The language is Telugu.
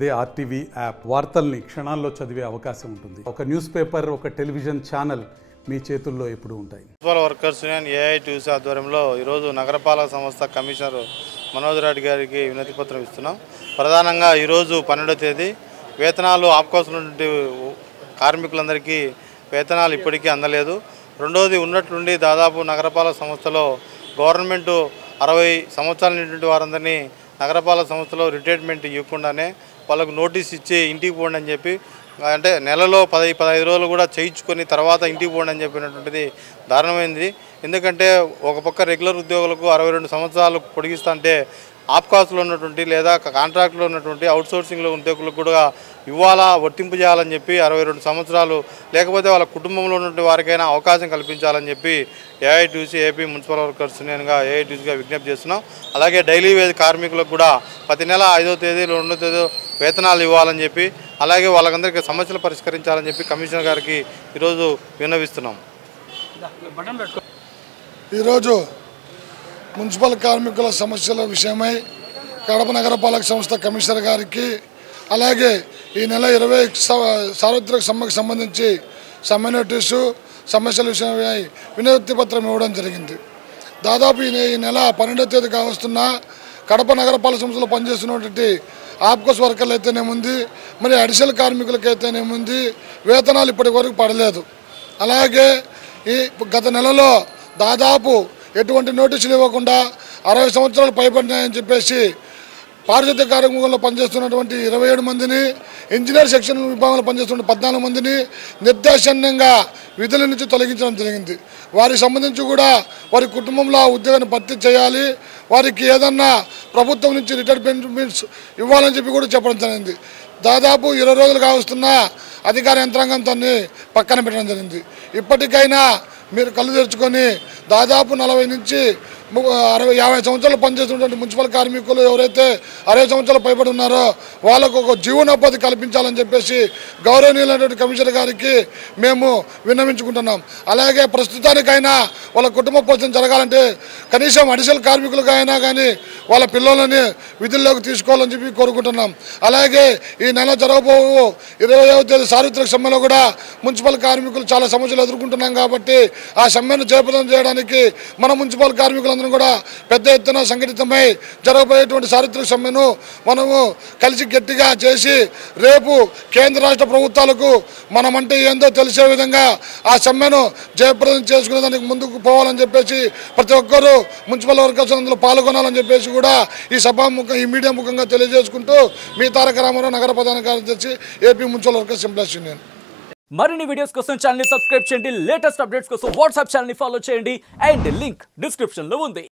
అదే ఆర్టీవీ యాప్ వార్తల్ని క్షణాల్లో చదివే అవకాశం ఉంటుంది. ఒక న్యూస్ పేపర్, ఒక టెలివిజన్ ఛానల్ మీ చేతుల్లో ఎప్పుడు ఉంటాయి. మున్సిపల్ వర్కర్స్ యూనియన్ ఏఐటీయూసీ ఆధ్వర్యంలో ఈరోజు నగరపాలక సంస్థ కమిషనర్ మనోజ్ రెడ్డి గారికి వినతి పత్రం ఇస్తున్నాం. ప్రధానంగా ఈరోజు 12వ తేదీ వేతనాలు ఆపుకోవాల్సినటువంటి కార్మికులందరికీ వేతనాలు ఇప్పటికీ అందలేదు. రెండవది ఉన్నట్లుండి దాదాపు నగరపాలక సంస్థలో గవర్నమెంటు 60 సంవత్సరాల నిండి వారందరినీ నగరపాలక సంస్థలో రిటైర్మెంట్ ఇవ్వకుండానే వాళ్ళకు నోటీస్ ఇచ్చి ఇంటికి పోండి అని చెప్పి, అంటే నెలలో 10-15 రోజులు కూడా చేయించుకొని తర్వాత ఇంటికి పోండి అని చెప్పినటువంటిది దారుణమైంది. ఎందుకంటే ఒక పక్క రెగ్యులర్ ఉద్యోగులకు 62 సంవత్సరాలు పొడిగిస్తా అంటే ఆప్కాస్లో ఉన్నటువంటి లేదా కాంట్రాక్ట్లో ఉన్నటువంటి అవుట్సోర్సింగ్లో ఉద్యోగులకు కూడా ఇవ్వాలా, వర్తింపు చేయాలని చెప్పి 62 సంవత్సరాలు, లేకపోతే వాళ్ళ కుటుంబంలో ఉన్నటువంటి వారికైనా అవకాశం కల్పించాలని చెప్పి ఏఐటీయూసీ ఏపీ మున్సిపల్ వర్కర్స్ యూనియన్గా ఏఐటీయూసీగా విజ్ఞప్తి చేస్తున్నాం. అలాగే డైలీ వేజ్ కార్మికులకు కూడా ప్రతి నెల 5వ తేదీ 2వ తేదీ వేతనాలు ఇవ్వాలని చెప్పి, అలాగే వాళ్ళకందరికీ సమస్యలు పరిష్కరించాలని చెప్పి కమిషనర్ గారికి ఈరోజు విన్నవిస్తున్నాం. ఈరోజు మున్సిపల్ కార్మికుల సమస్యల విషయమై కడప నగరపాలక సంస్థ కమిషనర్ గారికి, అలాగే ఈ నెల 20 సార్వత్రిక సమ్మెకు సంబంధించి సమ్మె నోటీసు, సమస్యల విషయమై వినతి పత్రం ఇవ్వడం జరిగింది. దాదాపు ఈ నెల 12వ తేదీ కావస్తున్న కడప నగరపాలక సంస్థలో పనిచేస్తున్నటువంటి ఆప్కోస్ వర్కర్లు అయితేనేముంది, మరి అడిషనల్ కార్మికులకి అయితేనేముంది వేతనాలు ఇప్పటి వరకు పడలేదు. అలాగే ఈ గత నెలలో దాదాపు ఎటువంటి నోటీసులు ఇవ్వకుండా 60 సంవత్సరాలు పైబడినాయని చెప్పేసి పారిశుద్ధ్య కార్మికుల్లో పనిచేస్తున్నటువంటి 27 మందిని, ఇంజనీర్ సెక్షన్ విభాగంలో పనిచేస్తున్న 14 మందిని నిర్దాక్షిణ్యంగా విధుల నుంచి తొలగించడం జరిగింది. వారికి సంబంధించి కూడా వారి కుటుంబంలో ఆ ఉద్యోగాన్ని భర్తీ చేయాలి, వారికి ఏదన్నా ప్రభుత్వం నుంచి రిటైర్మెంట్స్ ఇవ్వాలని చెప్పి కూడా చెప్పడం జరిగింది. దాదాపు 20 రోజులు కావస్తున్న అధికార యంత్రాంగంతో పక్కన పెట్టడం జరిగింది. ఇప్పటికైనా మీరు కళ్ళు తెరుచుకొని దాదాపు 40 నుంచి 50 సంవత్సరాలు పనిచేస్తున్నటువంటి మున్సిపల్ కార్మికులు ఎవరైతే 60 సంవత్సరాలు పైబడి ఉన్నారో వాళ్ళకు ఒక జీవనోపాధి కల్పించాలని చెప్పేసి గౌరవనీయులైనటువంటి కమిషనర్ గారికి మేము విన్నవించుకుంటున్నాం. అలాగే ప్రస్తుతానికైనా వాళ్ళ కుటుంబ పోషణ జరగాలంటే కనీసం అడిషనల్ కార్మికులకైనా కానీ వాళ్ళ పిల్లలని విధుల్లోకి తీసుకోవాలని చెప్పి కోరుకుంటున్నాం. అలాగే ఈ నెల జరగబో 20వ తేదీ సార్వత్రిక సమ్మెలో కూడా మున్సిపల్ కార్మికులు చాలా సమస్యలు ఎదుర్కొంటున్నాం కాబట్టి ఆ సమ్మెను జయప్రదం చేయడానికి మన మున్సిపల్ కార్మికులందరం కూడా పెద్ద ఎత్తున సంఘటితమై జరగబోయేటువంటి సార్వత్రిక సమ్మెను మనము కలిసి గట్టిగా చేసి రేపు కేంద్ర రాష్ట్ర ప్రభుత్వాలకు మనమంటే ఏందో తెలిసే విధంగా ఆ సమ్మెను జయప్రదం చేసుకునే దానికి ముందుకు పోవాలని చెప్పేసి ప్రతి ఒక్కరూ మున్సిపల్ వర్కర్స్ అందులో పాల్గొనాలని చెప్పేసి కూడా ఈ మీడియా ముఖంగా తెలియజేసుకుంటూ మీ తారక రామారావు, నగర ప్రధాన కార్యదర్శి, AP municipal workers employees union. మరిన్ని వీడియోస్ కోసం ఛానల్ ని సబ్స్క్రైబ్ చేయండి, లేటెస్ట్ అప్డేట్స్ కోసం వాట్సాప్ ఛానల్ ని ఫాలో చేయండి అండ్ లింక్ డిస్క్రిప్షన్ లో ఉంది.